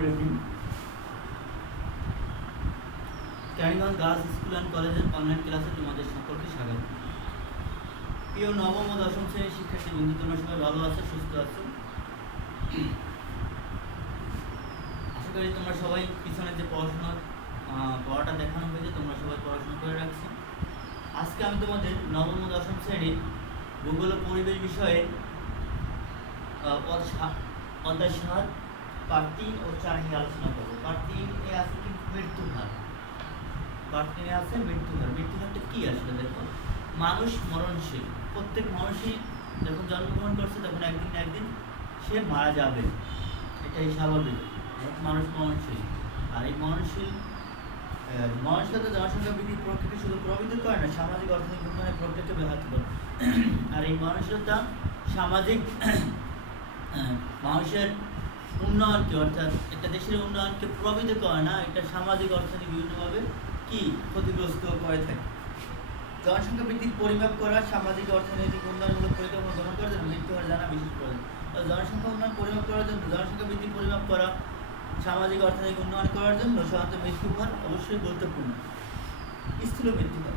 Rahim. ক্যারিগঞ্জ girls school and কলেজের online ক্লাসে তোমাদের সকলকে স্বাগত। প্রিয় নবম ও দশম শ্রেণীর শিক্ষার্থী বন্ধু, তোমরা সবাই ভালো আছো, সুস্থ আছো। আশা করি তোমরা সবাই পিছনে যে পড়াটা দেখানো হয়েছে তোমরা সবাই পড়াশোনা করে রাখছো। আজকে আমি তোমাদের নবম ও দশম শ্রেণীর ভূগোল ও পরিবেশ বিষয়ে অধ্যায় ৭ পার্ট ৩ ও ৪ নিয়ে আলোচনা করবো। পার্ট ৩ এ আছে কি মৃত্যু হার। পার্ট ৩ এ আছে মৃত্যু হার। মৃত্যু হারটা কি আসলে দেখো, মানুষ মরণশীল, প্রত্যেক মানুষই যখন জন্মগ্রহণ করছে তখন একদিন না একদিন সে মারা যাবে, এটাই স্বাভাবিক। মানুষ মরণশীল, আর এই মরণশীলতা জনসংখ্যা বৃদ্ধির প্রক্রিয়াকে শুধু প্রভাবিত করে না, সামাজিক অর্থনৈতিক উন্নয়নের প্রক্রিয়াকে ব্যাহত করে। আর এই মরণশীলতা সামাজিক মানুষের উন্নয়নকে, অর্থাৎ একটা দেশের উন্নয়নকে প্রভাবিত করে না, এটা সামাজিক অর্থনৈতিক বিভিন্নভাবে কি ক্ষতিগ্রস্ত করে থাকে। জনসংখ্যা বৃদ্ধির পরিমাপ করা, সামাজিক অর্থনৈতিক উন্নয়নমূলক পরিকল্পনা গ্রহণ করার জন্য মৃত্যু হার জানা বিশেষ প্রয়োজন। জনসংখ্যা উন্নয়ন পরিমাপ করার জন্য, জনসংখ্যা বৃদ্ধির পরিমাপ করা, সামাজিক অর্থনৈতিক উন্নয়ন করার জন্য সাধারণত মৃত্যু হার অবশ্যই গুরুত্বপূর্ণ। স্থূল মৃত্যু হার।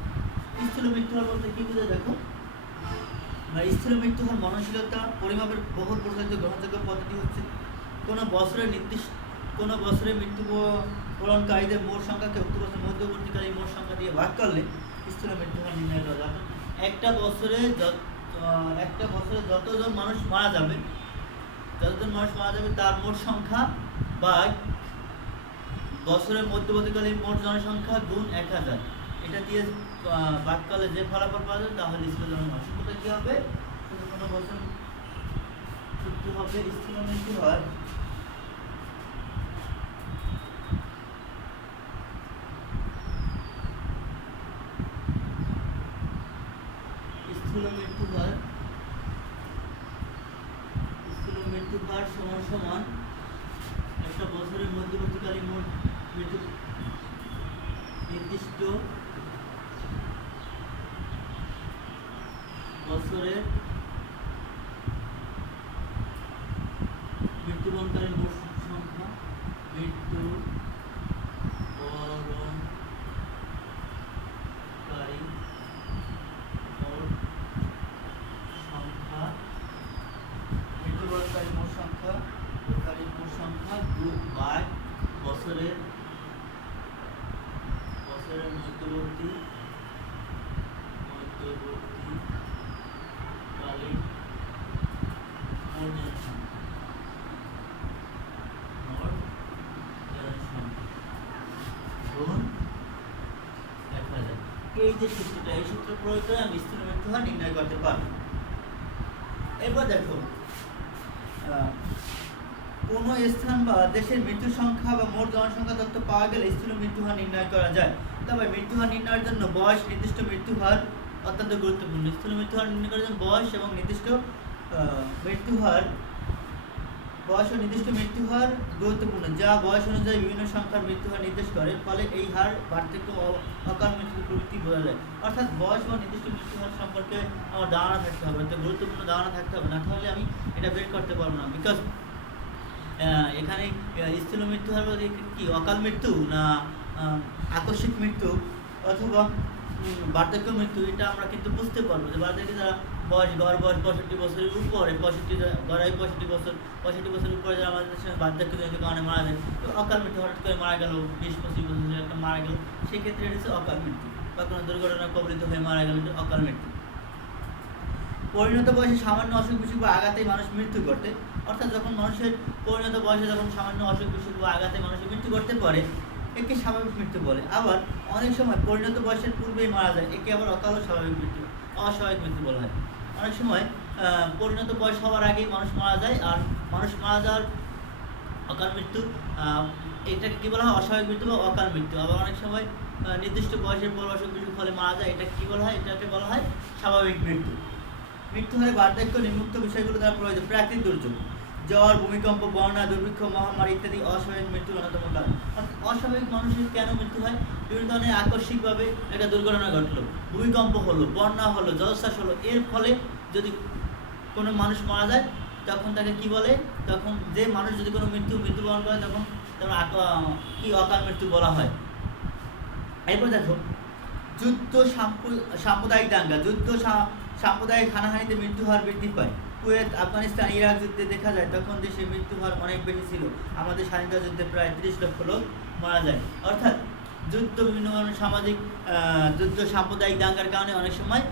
স্থূল মৃত্যু হার বলতে কি বুঝে দেখো, স্থূল মৃত্যু হার মরণশীলতা পরিমাপের বহুল প্রচলিত গ্রহণযোগ্য পদ্ধতি হচ্ছে কোনো বছরে মৃত্যুবরণকারীদের মোট সংখ্যাকে উক্ত বছরের মধ্যবর্তীকালে মোট সংখ্যা দিয়ে ভাগ করলে স্থূল মৃত্যু হার নির্ণয় করা যাবে। একটা বছরে যতজন মানুষ মারা যাবে তার মোট সংখ্যা বা বছরের মধ্যবর্তীকালীন মোট জনসংখ্যা গুণ 1000, এটা দিয়ে ভাগ করলে যে ফলাফল পাওয়া যাবে তাহলে স্থূল জনসংখ্যা কি হবে, কোনো বছর মৃত্যু হবে, স্থূল মৃত্যু হয়। স্থূল মৃত্যু হার সমান একটা বছরের মধ্যবর্তীকালীন মোট মৃত্যু নির্দিষ্ট বছরের মৃত্যুবরণকারী মোট সংখ্যা, মৃত্যুবরণকারী মোট সংখ্যা বাই বছরের মধ্যবর্তীকালীন মোট জনসংখ্যা 1000। এই যে সূত্রটা, এই সূত্র প্রয়োগ করে আমি স্থূল মৃত্যু হার নির্ণয় করতে পারবো। এরপর দেখো, কোনো স্থান বা দেশের মৃত্যু সংখ্যা বা মোট জনসংখ্যা তথ্য পাওয়া গেলে স্থূল মৃত্যু হার নির্ণয় করা যায়। তবে মৃত্যু হার নির্ণয়ের জন্য বয়স, নির্দিষ্ট মৃত্যু হার অত্যন্ত গুরুত্বপূর্ণ। স্থূল মৃত্যু হার নির্ণয় করার জন্য বয়স এবং নির্দিষ্ট মৃত্যু হার গুরুত্বপূর্ণ, যা বয়স অনুযায়ী বিভিন্ন সংখ্যার মৃত্যু হার নির্দেশ করে। ফলে এই হার পার্থক্য অকাল মৃত্যু প্রবৃত্তি বোঝা যায়। অর্থাৎ বয়স বা নির্দিষ্ট মৃত্যু হার সম্পর্কে আমার ধারণা থাকতে হবে, একটা গুরুত্বপূর্ণ ধারণা থাকতে হবে, না তাহলে আমি এটা বের করতে পারবো না। বিকজ এখানে স্থূল মৃত্যু হার বলতে কি অকাল মৃত্যু না আকস্মিক মৃত্যু অথবা বার্ধক্য মৃত্যু, এটা আমরা কিন্তু বুঝতে পারবো যে বার্ধক্য যারা বয়স 65 বছরের উপরে, 65 বছর উপরে যারা আমাদের দেশে বার্ধক্যজনিত কারণে মারা যায়, তো অকাল মৃত্যু হঠাৎ করে মারা গেল, 20-25 বছরের একটা মারা গেল, সেক্ষেত্রে এটা হচ্ছে অকাল মৃত্যু, বা কোনো দুর্ঘটনা কবলিত হয়ে মারা গেল, এটা অকাল মৃত্যু। পরিণত বয়সে সামান্য অসুখ বিসুখ বা আঘাতেই মানুষ মৃত্যু ঘটে। অর্থাৎ যখন মানুষের পরিণত বয়সে যখন সামান্য অসুখ বিসুখ বা আঘাতে মানুষের মৃত্যু ঘটতে পারে, একে স্বাভাবিক মৃত্যু বলে। আবার অনেক সময় পরিণত বয়সের পূর্বেই মারা যায়, একে আবার অস্বাভাবিক মৃত্যু বলা হয়। অনেক সময় পরিণত বয়স হওয়ার আগেই মানুষ মারা যায়, আর মানুষ মারা যাওয়ার অকাল মৃত্যু, এটাকে কী বলা হয়, অস্বাভাবিক মৃত্যু বা অকাল মৃত্যু। আবার অনেক সময় নির্দিষ্ট বয়সের পর অসুখ বিসুখ ফলে মারা যায়, এটা কী বলা হয়, এটাকে বলা হয় স্বাভাবিক মৃত্যু। মৃত্যু হারে বার্ধক্য নিম্নোক্ত বিষয়গুলো দ্বারা প্রভাবিত: প্রাকৃতিক দুর্যোগ, জ্বর, ভূমিকম্প, বন্যা, দুর্ভিক্ষ, মহামারী ইত্যাদি অস্বাভাবিক মৃত্যুর অন্যতম কারণ। অস্বাভাবিক মানুষের কেন মৃত্যু হয়? বিভিন্ন ধরনের আকস্মিকভাবে একটা দুর্ঘটনা ঘটলো, ভূমিকম্প হলো, বন্যা হলো, জলোচ্ছ্বাস হলো, এর ফলে যদি কোনো মানুষ মারা যায় তখন তাকে কি বলে, তখন যে মানুষ যদি কোনো মৃত্যুবরণ করে তখন যেমন কি অকাল মৃত্যু বলা হয়। এরপর দেখো যুদ্ধ, সাম্প্রদায়িক দাঙ্গা, যুদ্ধ সাম্প্রদায়িক হানাহানিতে মৃত্যু হার বৃদ্ধি পায়। কুয়েত, আফগানিস্তান, ইরাক যুদ্ধে দেখা যায় তখন দেশে মৃত্যু হার অনেক বেশি ছিল। আমাদের স্বাধীনতা যুদ্ধে প্রায় 30 লক্ষ লোক মারা যায়। অর্থাৎ যুদ্ধ, বিভিন্ন ধরনের সামাজিক যুদ্ধ, সাম্প্রদায়িক দাঙ্গার কারণে অনেক সময়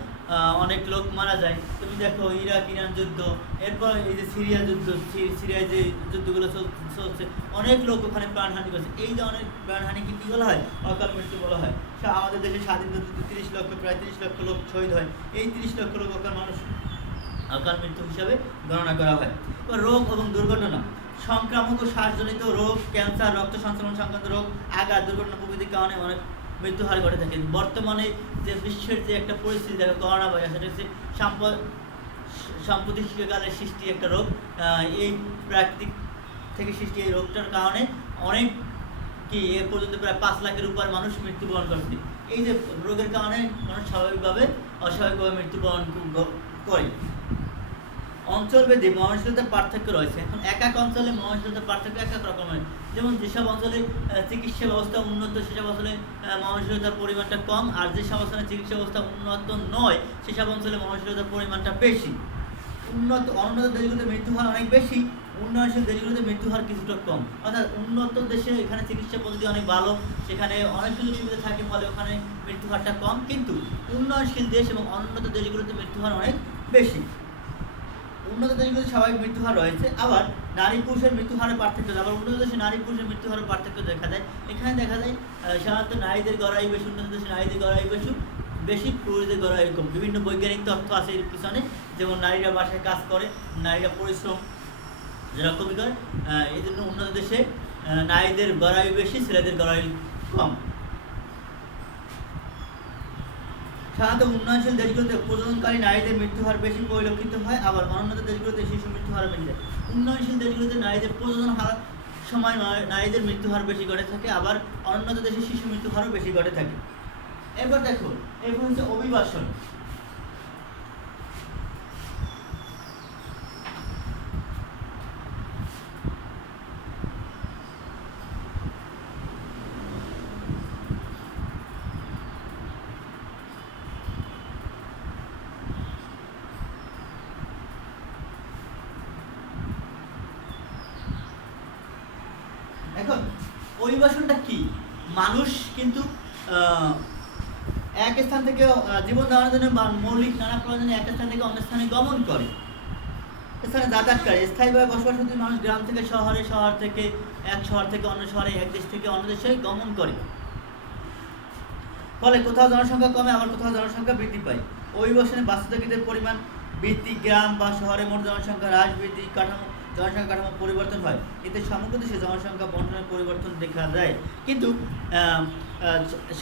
অনেক লোক মারা যায়। তুমি দেখো ইরাক ইরান যুদ্ধ, এরপর এই যে সিরিয়া যুদ্ধ, সিরিয়ায় যে যুদ্ধগুলো চলছে, অনেক লোক ওখানে প্রাণহানি করছে। এই যে অনেক প্রাণহানিকে কী বলা হয়? অকাল মৃত্যু বলা হয়। আমাদের দেশে স্বাধীনতা যুদ্ধে প্রায় 30 লক্ষ লোক শহীদ হয়। এই 30 লক্ষ লোক অকাল মৃত্যু হিসাবে গণনা করা হয়। এবার রোগ এবং দুর্ঘটনা, সংক্রামক ও শ্বাসজনিত রোগ, ক্যান্সার, রক্ত সঞ্চালন সংক্রান্ত রোগ, আঘাত, দুর্ঘটনা প্রভৃতির কারণে অনেক মৃত্যু হার ঘটে থাকে। বর্তমানে যে বিশ্বের যে একটা পরিস্থিতি দেখো, করোনা ভাইরাস, সেটা হচ্ছে সাম্প্রতিককালের সৃষ্টি একটা রোগ। এই প্রাকৃতিক থেকে সৃষ্টি এই রোগটার কারণে অনেক এ পর্যন্ত প্রায় 5 লাখের উপর মানুষ মৃত্যুবরণ করছে। এই যে রোগের কারণে মানুষ অস্বাভাবিকভাবে মৃত্যুবরণ করে। অঞ্চলভেদে মরণশীলতার পার্থক্য রয়েছে। এখন এক অঞ্চলে মরণশীলতার পার্থক্য এক রকমের। যেমন যেসব অঞ্চলে চিকিৎসা ব্যবস্থা উন্নত, সেসব অঞ্চলে মরণশীলতার পরিমাণটা কম, আর যেসব অঞ্চলে চিকিৎসা ব্যবস্থা উন্নত নয়, সেসব অঞ্চলে মরণশীলতার পরিমাণটা বেশি। উন্নত দেশগুলোতে মৃত্যু হার অনেক বেশি, উন্নয়নশীল দেশগুলোতে মৃত্যু হার কিছুটা কম। অর্থাৎ উন্নত দেশে এখানে চিকিৎসা পদ্ধতি অনেক ভালো, সেখানে অনেক সুযোগ সুবিধা থাকে, ফলে ওখানে মৃত্যু হারটা কম। কিন্তু উন্নয়নশীল দেশ এবং অনুন্নত দেশগুলোতে মৃত্যু হার অনেক বেশি। উন্নত দেশগুলোতে স্বাভাবিক মৃত্যু হার রয়েছে। আবার নারী পুরুষের মৃত্যু হারের পার্থক্য, আবার উন্নত দেশে নারী পুরুষের মৃত্যু হারের পার্থক্য দেখা যায়। এখানে দেখা যায় সাধারণত নারীদের গড়াই বেশি, উন্নত দেশে নারীদের গড়াই বেশি, পুরুষদের গড়াই কম। বিভিন্ন বৈজ্ঞানিক তথ্য আছে এর পিছনে। যেমন নারীরা বাসায় কাজ করে, নারীরা পরিশ্রম যেরকমই করে, এই জন্য উন্নত দেশে নারীদের গড়াই বেশি, ছেলেদের গড়াই কম। সাধারণত উন্নয়নশীল দেশগুলোতে প্রজননকারী নারীদের মৃত্যু হার বেশি পরিলক্ষিত হয়, আবার অনুন্নত দেশগুলোতে শিশু মৃত্যু হার বেশি যায়। উন্নয়নশীল দেশগুলোতে নারীদের প্রজনন হার সময় নারীদের মৃত্যু হার বেশি ঘটে থাকে, আবার অনুন্নত দেশে শিশু মৃত্যু হারও বেশি ঘটে থাকে। এরপর দেখো, এরপর হচ্ছে অভিবাসন। এখন অভিবাসনটা কি? মানুষ কিন্তু এক স্থান থেকে জীবন ধারণের জন্য বা মৌলিক নানা প্রয়োজনে এক স্থান থেকে অন্য স্থানে গমন করে, স্থানে যাতায়াত করে। স্থায়ীভাবে বসবাসরত মানুষ গ্রাম থেকে শহরে, এক শহর থেকে অন্য শহরে, এক দেশ থেকে অন্য দেশে গমন করে। ফলে কোথাও জনসংখ্যা কমে, আবার কোথাও জনসংখ্যা বৃদ্ধি পায়। অভিবাসনে বাস্তুতাগীদের পরিমাণ বৃদ্ধি, গ্রাম বা শহরে মোট জনসংখ্যা হ্রাস, বৃদ্ধি, জনসংখ্যা কাঠামো পরিবর্তন হয়। এতে সমগ্র দেশে জনসংখ্যা বন্টনের পরিবর্তন দেখা যায়। কিন্তু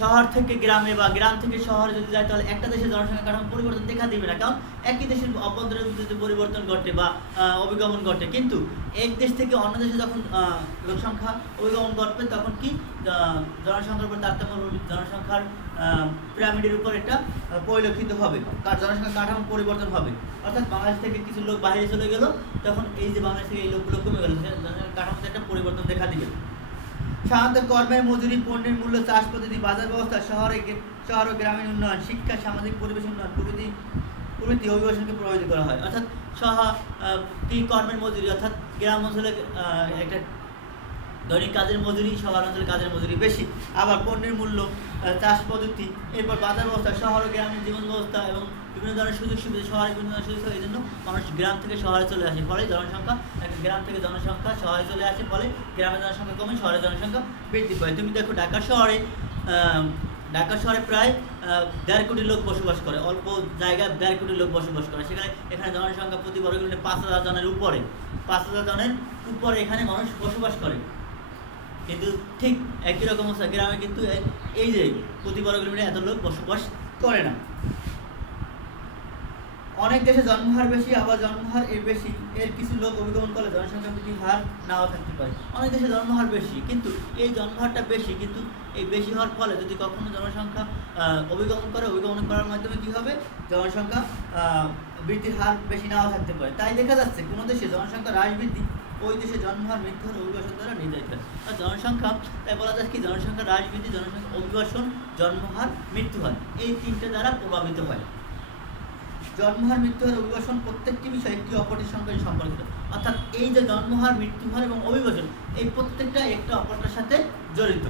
শহর থেকে গ্রামে বা গ্রাম থেকে শহরে যদি যায়, তাহলে একটা দেশের জনসংখ্যা কাঠামো পরিবর্তন দেখা দিবে না, কারণ একই দেশের অভ্যন্তরে যদি পরিবর্তন ঘটে বা অভিগমন ঘটে। কিন্তু এক দেশ থেকে অন্য দেশে যখন লোকসংখ্যা অভিগমন ঘটবে, তখন কি জনসংখ্যার উপর তারতম্য, জনসংখ্যার পিরামিডের উপর এটা পরিলক্ষিত হবে, তার জনসংখ্যা কাঠামো পরিবর্তন হবে। অর্থাৎ বাংলাদেশ থেকে কিছু লোক বাইরে চলে গেল, তখন এই যে বাংলাদেশ থেকে এই লোকগুলো কমে গেল, জনসংখ্যা কাঠামোতে একটা পরিবর্তন দেখা দিবে। সাধারণত কর্মের মজুরি, পণ্যের মূল্য, চাষ পদ্ধতি, বাজার ব্যবস্থা, শহর ও গ্রামীণ উন্নয়ন, শিক্ষা, সামাজিক পরিবেশ উন্নয়ন প্রভৃতি অভিবাসনকে প্রভাবিত করা হয়। অর্থাৎ কর্মের মজুরি, অর্থাৎ গ্রাম অঞ্চলে একটা দৈনিক কাজের মজুরি, শহর অঞ্চলে কাজের মজুরি বেশি। আবার পণ্যের মূল্য, চাষ পদ্ধতি, এরপর বাজার ব্যবস্থা, শহর ও গ্রামীণ জীবন ব্যবস্থা এবং বিভিন্ন ধরনের সুযোগ সুবিধা, শহরে বিভিন্ন ধরনের সুযোগ সুবিধা, এই জন্য মানুষ গ্রাম থেকে শহরে চলে আসে। ফলে জনসংখ্যা, গ্রাম থেকে জনসংখ্যা শহরে চলে আসে, ফলে গ্রামের জনসংখ্যা কমে, শহরের জনসংখ্যা বৃদ্ধি পায়। তুমি দেখো ঢাকা শহরে প্রায় 1.5 কোটি লোক বসবাস করে, অল্প জায়গায় 1.5 কোটি লোক বসবাস করে। এখানে জনসংখ্যা প্রতি বর্গ কিলোমিটারে 5,000 জনের উপরে, 5,000 জনের উপরে এখানে মানুষ বসবাস করে। কিন্তু ঠিক একই রকম অবস্থা গ্রামে কিন্তু এই যে প্রতি বর্গ কিলোমিটারে এত লোক বসবাস করে না। অনেক দেশে জন্মহার বেশি, আবার জন্মহার বেশি এর কিছু লোক অভিগমন করলে জনসংখ্যা বৃদ্ধির হার নাও থাকতে পারে। অনেক দেশে জন্মহার বেশি, কিন্তু এই জন্মহারটা বেশি, কিন্তু এই বেশি হওয়ার ফলে যদি কখনো জনসংখ্যা অভিগমন করার মাধ্যমে কী হবে, জনসংখ্যা বৃদ্ধির হার বেশি নাও থাকতে পারে। তাই দেখা যাচ্ছে কোনো দেশে জনসংখ্যা হ্রাস বৃদ্ধি ওই দেশে জন্মহার মৃত্যুহার অভিবাসন দ্বারা নির্ধারিত হয়। আর জনসংখ্যা, তাই বলা যায় কি জনসংখ্যা হ্রাস বৃদ্ধি, জনসংখ্যা অভিবাসন, জন্মহার মৃত্যুহার এই তিনটে দ্বারা প্রভাবিত হয়। জন্মহার মৃত্যুহার অভিবাসন প্রত্যেকটি বিষয় একটি অপরটির সঙ্গে সম্পর্কিত, অর্থাৎ এই যে জন্মহার মৃত্যুহার এবং অভিবাসন এই প্রত্যেকটা একটা অপরটার সাথে জড়িত।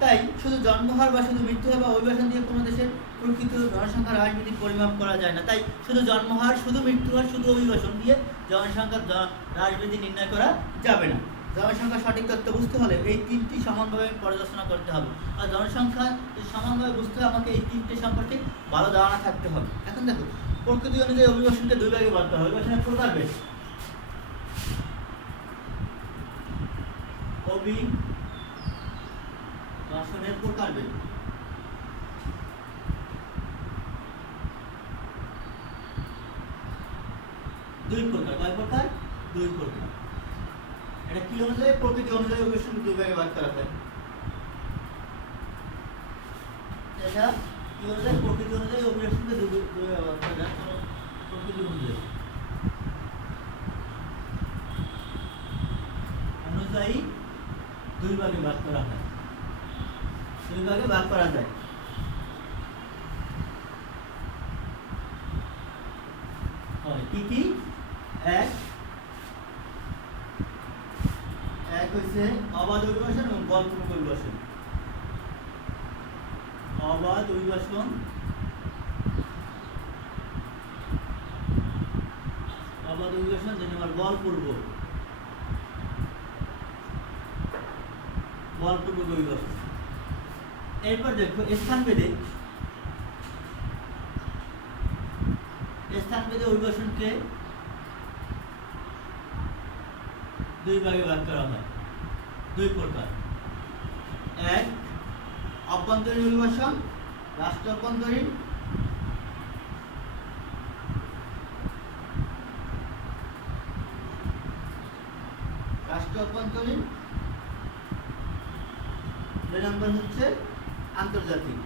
তাই শুধু জন্মহার বা শুধু মৃত্যুহার বা অভিবাসন দিয়ে কোনো দেশের প্রকৃত জনসংখ্যার হ্রাস বৃদ্ধি পরিমাপ করা যায় না। তাই শুধু জন্মহার, শুধু মৃত্যুহার, শুধু অভিবাসন দিয়ে জনসংখ্যার হ্রাস বৃদ্ধি নির্ণয় করা যাবে না। জনসংখ্যার সঠিক তথ্য বুঝতে হলে এই তিনটি সমানভাবে পর্যালোচনা করতে হবে। আর জনসংখ্যা সমানভাবে বুঝতে হলে আমাকে এই তিনটে সম্পর্কে ভালো ধারণা থাকতে হবে। এখন দেখো, প্রকৃতি অনুযায়ী অভিবাসনকে দুই ভাগে ভাগ করা হয়। অভিবাসনের প্রকার বেশ, অভিবাসনের প্রকার বেশ দুই প্রকার। কয় প্রকার? দুই প্রকার। এটা কি অনুযায়ী? প্রকৃতি অনুযায়ী অভিবাসন দুই ভাগে ভাগ করা হয়। এটা কি অনুযায়ী? প্রকৃতি অনুযায়ী অভিবাসনকে দুই ভাগে ভাগ করা যায়। প্রকৃতি অনুযায়ী দুই ভাগে ভাগ করা হয়, দুই ভাগে ভাগ করা যায়। কি কি? এক হচ্ছে অবাধ অভিবাসন এবং বলপূর্বক অভিবাসন। অবাধ অভিবাসন, অবাধ অভিবাসন যেটা আমার বলপূর্বক অভিবাসন। এরপর দেখো স্থানভেদে অভিবাসনকে দুই ভাগে ভাগ করা হয়, দুই প্রকার। এক, অভ্যন্তরীণ অভিবাসন, রাষ্ট্র অভ্যন্তরীণ, দুই নম্বর হচ্ছে আন্তর্জাতিক।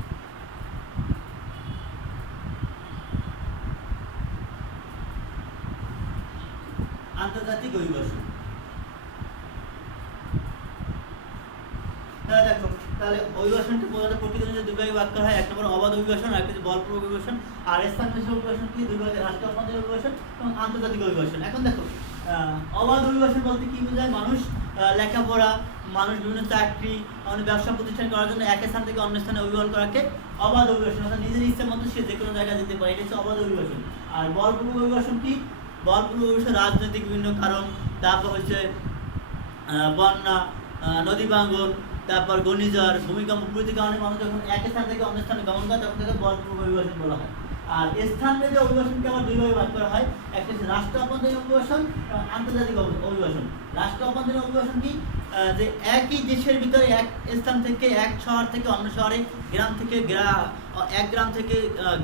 আন্তর্জাতিক অভিবাসন। দেখো, তাহলে অভিবাসনকে প্রধানত প্রকৃতি অনুযায়ী দুই ভাগে ভাগ করা হয়। এক নম্বর অবাধ অভিবাসন, আর একটা বলপূর্বক অভিবাসন। আর স্থানবিশেষ অভিবাসন কি? দুই ভাগে, রাষ্ট্র অভ্যন্তরীণ অভিবাসন এবং আন্তর্জাতিক অভিবাসন। এখন দেখো, অবাধ অভিবাসন বলতে কি বোঝায়? মানুষ লেখাপড়া, মানুষ বিভিন্ন চাকরি, ব্যবসা প্রতিষ্ঠান করার জন্য এক স্থান থেকে অন্য স্থানে অভিবাসন করাকে অবাধ অভিবাসন, অর্থাৎ নিজের ইচ্ছা মতো সে যে কোনো জায়গায় যেতে পারে, এটা হচ্ছে অবাধ অভিবাসন। আর বলপূর্বক অভিবাসন কি? বলপূর্বক অভিবাসন রাজনৈতিক বিভিন্ন কারণ, তারপর হচ্ছে বন্যা, নদী ভাঙন, তারপর ঘূর্ণিঝড়, ভূমিকম্প প্রভৃতি কারণে মানুষ যখন এক স্থান থেকে অন্য স্থানে গমন করে তখন তাকে বলপূর্বক অভিবাসন বলা হয়। আর স্থানভেদে অভিবাসনকে আবার দুই ভাগে ভাগ করা হয়। একটা হচ্ছে রাষ্ট্র অভ্যন্তরীণ অভিবাসন এবং আন্তর্জাতিক অভিবাসন। রাষ্ট্র অভ্যন্তরীণ অভিবাসন কি? যে একই দেশের ভিতরে এক স্থান থেকে, এক শহর থেকে অন্য শহরে, গ্রাম থেকে এক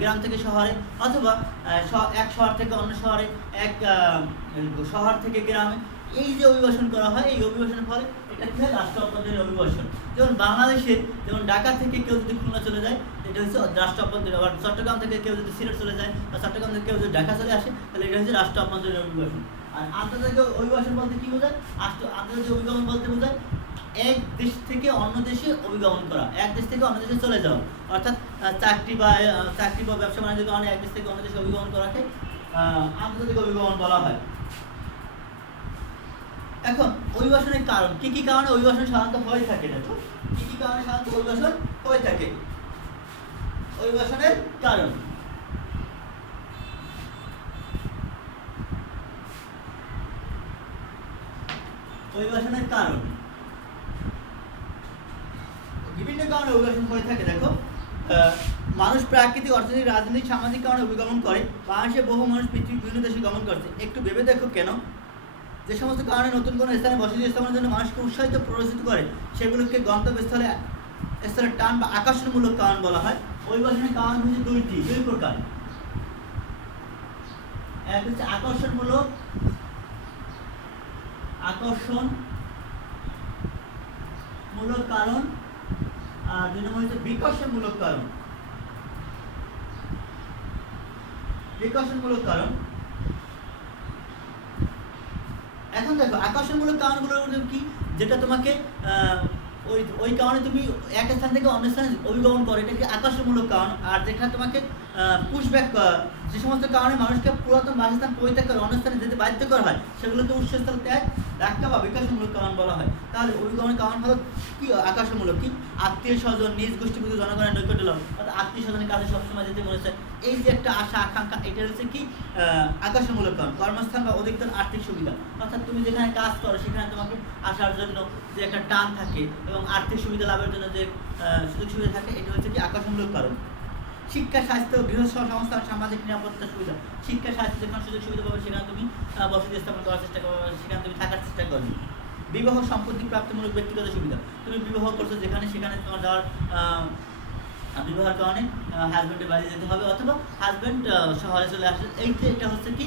গ্রাম থেকে শহরে, অথবা এক শহর থেকে অন্য শহরে, এক শহর থেকে গ্রামে, এই যে অভিবাসন করা হয়, এই অভিবাসনের ফলে এটা কি হয়? রাষ্ট্র অভ্যন্তরীণ অভিবাসন। যেমন বাংলাদেশে, যেমন ঢাকা থেকে কেউ যদি খুলনা চলে যায়, এটা হচ্ছে রাষ্ট্র অভ্যন্তরীণ। আবার চট্টগ্রাম থেকে কেউ যদি সিলেট চলে যায়, বা চট্টগ্রাম থেকে কেউ যদি ঢাকা চলে আসে, তাহলে এটা হচ্ছে রাষ্ট্র অভ্যন্তরীণ অভিবাসন। আর আন্তর্জাতিক অভিবাসন বলতে কি বোঝায়? আন্তর্জাতিক অভিগমন বলতে বোঝায় এক দেশ থেকে অন্য দেশে অভিগমন করা, এক দেশ থেকে অন্য দেশে চলে যাওয়া, অর্থাৎ চাকরি বা ব্যবসা বাণিজ্যের কারণে এক দেশ থেকে অন্য দেশে অভিগমন করাকে আন্তর্জাতিক অভিগমন বলা হয়। এখন অভিবাসনের কারণ কি কি কারণে অভিবাসন সাধারণত হয়ে থাকে? দেখো, কি কি কারণে সাধারণত অভিবাসন হয়ে থাকে। অভিবাসনের কারণ, অভিবাসনের কারণ বিভিন্ন কারণে অভিবাসন হয়ে থাকে। দেখো, মানুষ প্রাকৃতিক, অর্থনৈতিক, রাজনৈতিক, সামাজিক কারণে অভিগমন করে। বাংলাদেশে বহু মানুষ পৃথিবীর বিভিন্ন দেশে গমন করছে। একটু ভেবে দেখো কেন? যে সমস্ত কারণে নতুন কোনো স্থানে বসতি স্থাপনের জন্য মানুষকে উৎসাহিত প্ররোচিত করে, সেগুলোকে গন্তব্যস্থলে টান বা আকর্ষণমূলক কারণ বলা হয়। অভিবাসনের কারণ হচ্ছে দুই প্রকার। এক হচ্ছে আকর্ষণমূলক কারণ, আর দুই নম্বর হচ্ছে বিকর্ষণমূলক কারণ। বিকর্ষণমূলক কারণ। এখন দেখো আকর্ষণমূলক কারণগুলোর মধ্যে কি, যেটা তোমাকে ওই কারণে তুমি এক স্থান থেকে অন্য স্থানে অভিগমন করে, এটা কি আকর্ষণমূলক কারণ। আর যেটা তোমাকে পুশব্যাক, যে সমস্ত কারণে মানুষকে পুরাতন বাসস্থান পরিত্যাগ করে অন্য স্থানে যেতে বাধ্য করা হয়, সেগুলোকে উৎসস্থল ত্যাগ, ধাক্কা বা বিকাশমূলক কারণ বলা হয়। তাহলে অভিগমনের কারণ হলো কি আকর্ষণমূলক, কি আত্মীয় স্বজন, নিজ গোষ্ঠীভুক্ত জনগণের নৈকট্য লাভ, অর্থাৎ আত্মীয় স্বজনের কাছে সবসময় যেতে মনে চায়, এই যে একটা আশা আকাঙ্ক্ষা, এটা হচ্ছে কি আকর্ষণমূলক কারণ। কর্মস্থান বা অধিকতর আর্থিক সুবিধা, অর্থাৎ তুমি যেখানে কাজ করো সেখানে তোমাকে আসার জন্য যে একটা টান থাকে এবং আর্থিক সুবিধা লাভের জন্য যে সুযোগ সুবিধা থাকে, এটা হচ্ছে কি আকর্ষণমূলক কারণ। শিক্ষা, স্বাস্থ্য, গৃহসংস্থান, সামাজিক নিরাপত্তা সুবিধা, শিক্ষা স্বাস্থ্য যেখানে সুযোগ সুবিধা পাবে সেখানে তুমি বসতি স্থাপন করার চেষ্টা করবে, সেখানে তুমি থাকার চেষ্টা করবে। বিবাহ, সম্পত্তি প্রাপ্তিমূলক ব্যক্তিগত সুবিধা, তুমি বিবাহ করছো যেখানে সেখানে তোমার যাওয়ার বিবাহের কারণে হাজব্যান্ডের বাড়ি যেতে হবে, অথবা হাজব্যান্ড শহরে চলে আসে, এটা হচ্ছে কি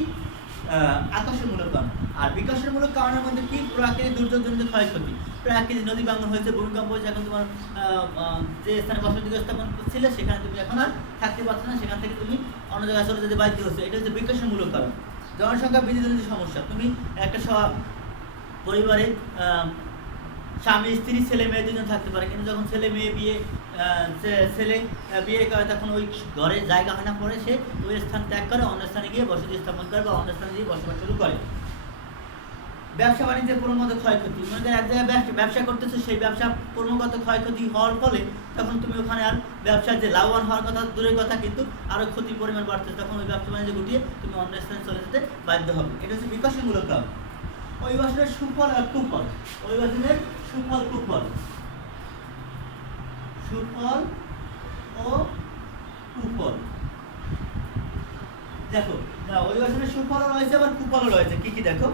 আকর্ষণমূলক কারণ। আর বিকাশমূলক কারণের মধ্যে কি প্রাকৃতিক দুর্যোগজনিত ক্ষয়ক্ষতি, প্রাকৃতিক নদী ভাঙন হয়েছে, ভূমিকম্প হয়েছে, এখন তোমার যে স্থানে বসতি স্থাপন ছিল সেখানে তুমি এখন আর থাকতে পারছো না, সেখান থেকে তুমি অন্য জায়গায় চলে যেতে বাধ্য হচ্ছে, এটা হচ্ছে বিকাশমূলক কারণ। জনসংখ্যা বৃদ্ধিজনিত সমস্যা, তুমি একটা পরিবারে স্বামী স্ত্রী ছেলে মেয়ে দুজন থাকতে পারে, কিন্তু যখন ছেলে মেয়ে ছেলে বিয়ে করে তখন ওই ঘরে জায়গা হয় না, পরে সে ওই স্থান ত্যাগ করে অন্য স্থানে গিয়ে বসতি স্থাপন করে বা অন্য স্থানে গিয়ে বসবাস শুরু করে। ব্যবসা বাণিজ্যের ক্রমাগত ক্ষয়ক্ষতি, মানে এক জায়গায় ব্যবসা করতেছো, সেই ব্যবসা ক্রমাগত ক্ষয়ক্ষতি হওয়ার ফলে তখন তুমি ওখানে আর ব্যবসার যে লাভবান হওয়ার কথা দূরের কথা, কিন্তু আরও ক্ষতির পরিমাণ বাড়তেছে, তখন ওই ব্যবসা বাণিজ্য গুটিয়ে তুমি অন্য স্থানে চলে যেতে বাধ্য হবে। এটা হচ্ছে বিকশনমূলক কারণ। অভিবাসনের সুফল আর কুফল, অভিবাসনের সুফল কুফল, সুফল ও কুফল। দেখো অভিবাসনের সুফলও রয়েছে আবার কুফলও রয়েছে, কি কি দেখো।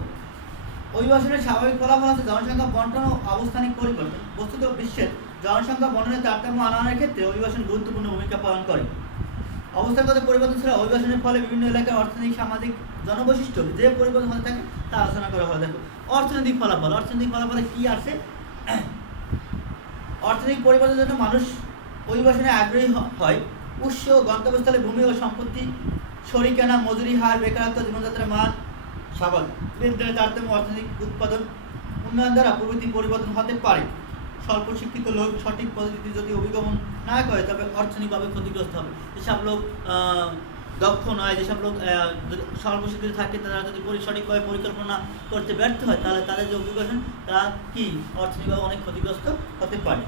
অভিবাসনের স্বাভাবিক ফলাফল আছে জনসংখ্যা বন্টন ও অবস্থানিক পরিবর্তন। বস্তুত বিশ্বের জনসংখ্যা বন্টনের তারতম্য আনার ক্ষেত্রে অভিবাসন গুরুত্বপূর্ণ ভূমিকা পালন করে। অবস্থানগত পরিবর্তন ছাড়া অভিবাসনের ফলে বিভিন্ন এলাকার অর্থনৈতিক সামাজিক জনবৈশিষ্ট্য যে পরিবর্তন হতে থাকে তা আলোচনা করা হয়। দেখো অর্থনৈতিক ফলাফল, অর্থনৈতিক ফলাফলে কি আসে, অর্থনৈতিক পরিবর্তনের জন্য মানুষ অভিবাসনে আগ্রহী হয়। উৎস, গন্তব্যস্থলে ভূমি ও সম্পত্তি, শরিকানা, মজুরি হার, বেকারত্ব, জীবনযাত্রার মান, স্বাভাবিক লেনদেনের তারতম্য, অর্থনৈতিক উৎপাদন উন্নয়ন দ্বারা প্রভৃতি পরিবর্তন হতে পারে। স্বল্প শিক্ষিত লোক সঠিক পদ্ধতিতে যদি অভিগমন না করে তবে অর্থনৈতিকভাবে ক্ষতিগ্রস্ত হবে। যেসব লোক দক্ষ নয়, যেসব লোক স্বল্প শিক্ষিত থাকে, তারা যদি সঠিকভাবে পরিকল্পনা করতে ব্যর্থ হয় তাহলে তাদের যে অভিবাসন তারা কি অর্থনৈতিকভাবে অনেক ক্ষতিগ্রস্ত হতে পারে।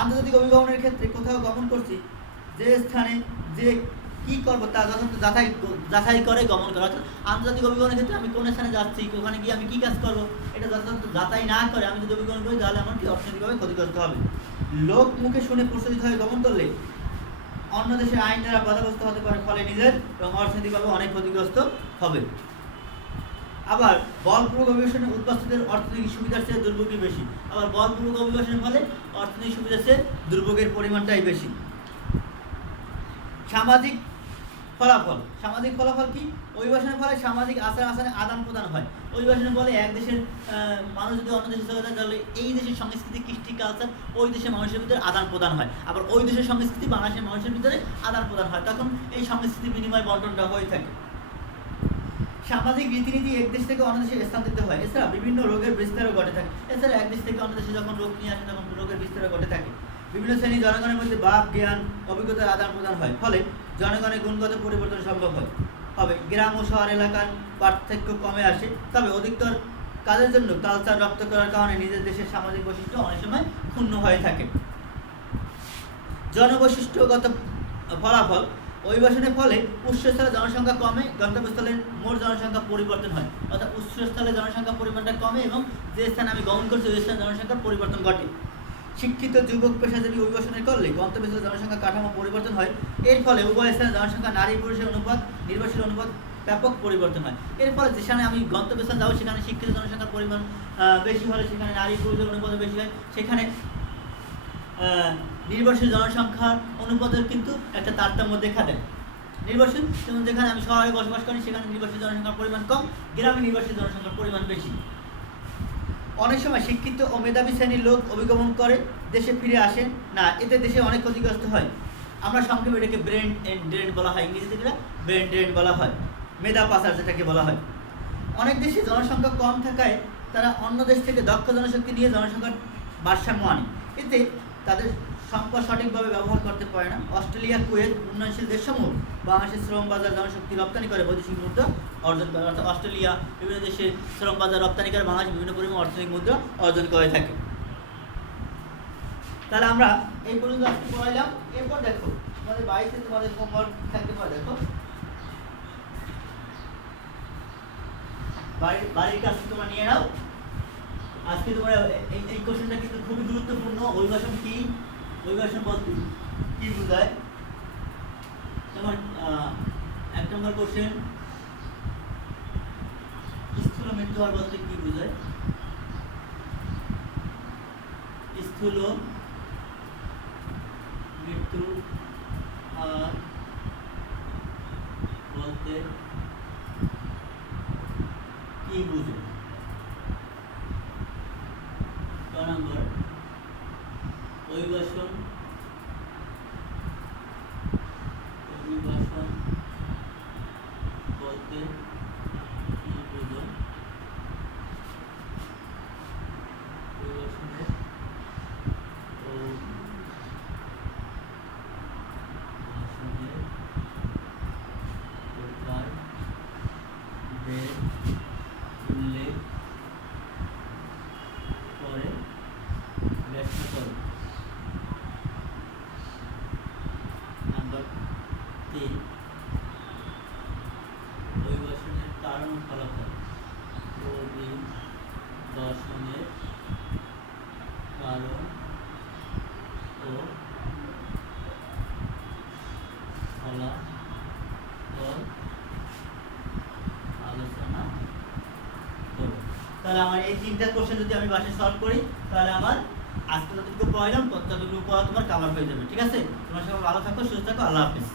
আন্তর্জাতিক অভিগমনের ক্ষেত্রে কোথাও গমন করছি, যে স্থানে যে কী করবো তা যথাযথ যাচাই করে গমন করা। অর্থাৎ আন্তর্জাতিক অভিগমনের ক্ষেত্রে আমি কোন স্থানে যাচ্ছি, ওখানে গিয়ে আমি কী কাজ করবো, এটা যথাযথ যাচাই না করে আমি যদি অভিগমন করি তাহলে আমার কি অর্থনৈতিকভাবে ক্ষতিগ্রস্ত হবে। লোক মুখে শুনে প্রচলিত হয়ে গমন করলে অন্য দেশের আইন দ্বারা বাধাগ্রস্ত হতে পারে, ফলে নিজের এবং অর্থনৈতিকভাবে অনেক ক্ষতিগ্রস্ত হবে। আবার বলপূর্বক অভিবাসনের উদ্বাস্তুদের অর্থনৈতিক সুবিধার চেয়ে দুর্ভোগই বেশি। আবার বলপূর্বক অভিবাসনের ফলে অর্থনৈতিক সুবিধার চেয়ে দুর্ভোগের পরিমাণটাই বেশি। সামাজিক ফলাফল, সামাজিক ফলাফল কি, অভিবাসনের ফলে সামাজিক আচার আচরণে আদান প্রদান হয়। অভিবাসনের ফলে এক দেশের মানুষ যদি অন্য দেশে চলে যায় তাহলে এই দেশের সংস্কৃতি, কৃষ্টি, কালচার ওই দেশের মানুষের ভিতরে আদান প্রদান হয়, আবার ওই দেশের সংস্কৃতি বাংলাদেশের মানুষের ভিতরে আদান প্রদান হয়, তখন এই সংস্কৃতি বিনিময় বন্টনটা হয়ে থাকে। সামাজিক রীতিনীতি এক দেশ থেকে অন্য দেশে স্থানান্তরিত হয়। এছাড়া বিভিন্ন রোগের বিস্তারও ঘটে থাকে। এছাড়া এক দেশ থেকে অন্য দেশে যখন রোগ নিয়ে আসে তখন রোগের বিস্তারও ঘটে থাকে। বিভিন্ন শ্রেণী জনগণের মধ্যে ভাব, জ্ঞান, অভিজ্ঞতার আদান প্রদান হয়, ফলে জনগণের গুণগত পরিবর্তন সম্ভব হবে। গ্রাম ও শহর এলাকার পার্থক্য কমে আসে, তবে অধিকতর কাজের জন্য কালচার রপ্ত করার কারণে নিজের দেশের সামাজিক বৈশিষ্ট্য অনেক সময় ক্ষুণ্ণ হয়ে থাকে। জনবৈশিষ্ট্যগত ফলাফল, অভিবাসনের ফলে উৎসস্থলে জনসংখ্যা কমে, গন্তব্যস্থলের মোট জনসংখ্যা পরিবর্তন হয়। অর্থাৎ উৎসস্থলে জনসংখ্যা পরিমাণটা কমে এবং যে স্থানে আমি গমন করছি ওই স্থানে জনসংখ্যার পরিবর্তন ঘটে। শিক্ষিত যুবক পেশাজীবী অভিবাসনের করলে গন্তব্যস্থলে জনসংখ্যা কাঠামো পরিবর্তন হয়। এর ফলে উভয় স্থানে জনসংখ্যা নারী পুরুষের অনুপাত, নির্ভরশীল অনুপাত ব্যাপক পরিবর্তন হয়। এর ফলে যেখানে আমি গন্তব্যস্থানে যাবো সেখানে শিক্ষিত জনসংখ্যার পরিমাণ বেশি হলে সেখানে নারী পুরুষের অনুপাত বেশি হয়, সেখানে নির্ভরশীল জনসংখ্যার অনুপাতের কিন্তু একটা তারতম্য দেখা দেয়। নির্ভরশীল যেমন যেখানে আমি শহরে বসবাস করি সেখানে নির্ভরশীল জনসংখ্যার পরিমাণ কম, গ্রামে নির্ভরশীল জনসংখ্যার পরিমাণ বেশি। অনেক সময় শিক্ষিত ও মেধাবী শ্রেণীর লোক অভিগমন করে দেশে ফিরে আসেন না, এতে দেশে অনেক ক্ষতিগ্রস্ত হয়। আমরা সংক্ষেপে এটাকে ব্রেন ড্রেন বলা হয়, ইংরেজিতে ব্রেন ড্রেন বলা হয়। মেধা পাচার যেটাকে বলা হয়। অনেক দেশে জনসংখ্যা কম থাকায় তারা অন্য দেশ থেকে দক্ষ জনশক্তি নিয়ে জনসংখ্যার ভারসাম্য আনে, এতে তাদের সম্পদ সঠিকভাবে ব্যবহার করতে পারে না। অস্ট্রেলিয়া, কুয়েত, উন্নয়নশীল দেশসমূহ বাংলাদেশের শ্রম বাজার জনশক্তি রপ্তানি করে বৈদেশিক মুদ্রা অর্জন করে। অর্থাৎ অস্ট্রেলিয়া বিভিন্ন দেশে শ্রম বাজার রপ্তানি করে বাংলাদেশ বিভিন্ন পরিমাণ অর্থনৈতিক মুদ্রা অর্জন করে থাকে। তাহলে আমরা এই পর্যন্ত আজকে পড়াইলাম। এরপর দেখো তোমাদের বাড়িতে তোমাদের হোমওয়ার্ক থাকতে পারে, দেখো বাড়ির কাজ তোমরা নিয়ে নাও। আজকে তোমরা এই কোশ্চেনটা কিন্তু খুবই গুরুত্বপূর্ণ। অভিবাসন কি, অভিবাসন বলতে কি বোঝায়? তোমার 1 নম্বর কোশ্চেন, স্থূল মৃত্যু হার বলতে কি বোঝায়? স্থূল মৃত্যু হার বলতে কি বুঝো? 2 নম্বর, অভিবাসন বলতে কি বুঝো? অভিবাসনের উল্লেখ করে ব্যাখ্যা করো। নাম্বার 3, অভিবাসনের কারণ ও ফলাফল। অভিবাসনের কারণ ও ফলাফল আলোচনা করো। তাহলে আমার এই 3টা কোশ্চেন যদি আমি বাসায় সলভ করি, তাহলে আমার আজকে যতটুকু পড়াইলাম ততটুকু পড়া তোমার কভার হয়ে যাবে। ঠিক আছে? তোমার সবাই ভালো থাকো, সুস্থ থাকো, আল্লাহ হাফেজ।